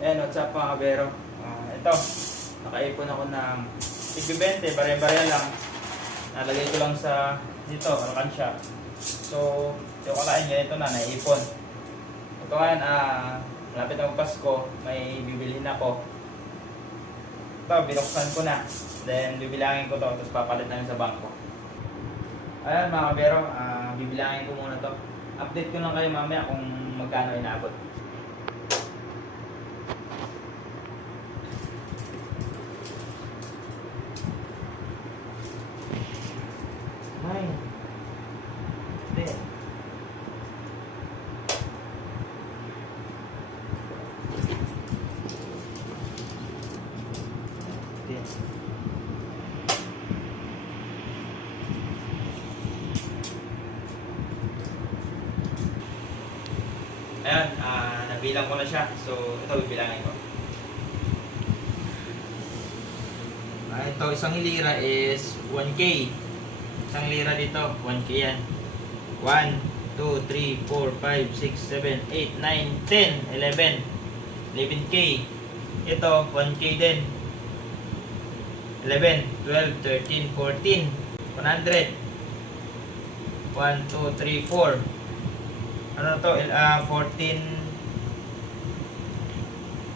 Ayan, what's up mga kabero? Ito, nakaipon ako ng tig-20, bare-bare lang. Nalagay ko lang sa dito, alkansya. So, yung kalain niya, ito na, naipon. Ito ngayon, malapit na Pasko, may bibilhin ako. Ito, binuksan ko na. Then, bibilangin ko to, tapos papalit namin sa bangko. Ayan mga kabero, bibilangin ko muna to. Update ko lang kayo mamaya kung magkano inaabot. Ay. Hindi. Ayan, nabilang ko na siya. So, ito bibilangin ko. Ito, isang lira is 1K. Isang lira dito, 1K yan. 1, 2, 3, 4, 5, 6, 7, 8, 9, 10, 11. 11K. Ito, 1K din. 11, 12, 13, 14, 100. 1, 2, 3, 4. Ano to?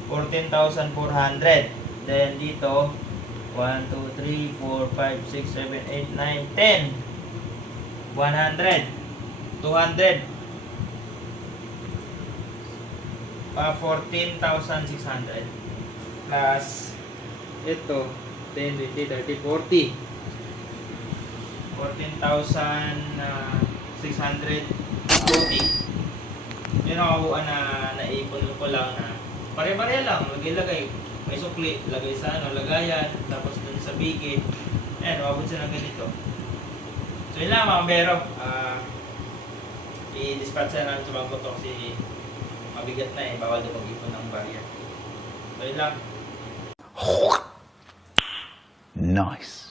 14,400. Then dito, 1, 2, 3, 4, 5, 6, 7, 8, 9, 10. 100. 200. 14,600. Plus, ito, 10, 20, 30, 40. 14,640. Yun ang kabuuan na naipon ko lang na pare-pare lang, lagay-lagay. May sukli, lagay sa lagayan, tapos dun sa bigit. Ayan, umabot siya ng ganito. So yun lang mga bero. I-dispatch na namin sa bangko to kasi mabigat na eh, bawal din mag-ipon ng barya. So yun lang. Nice.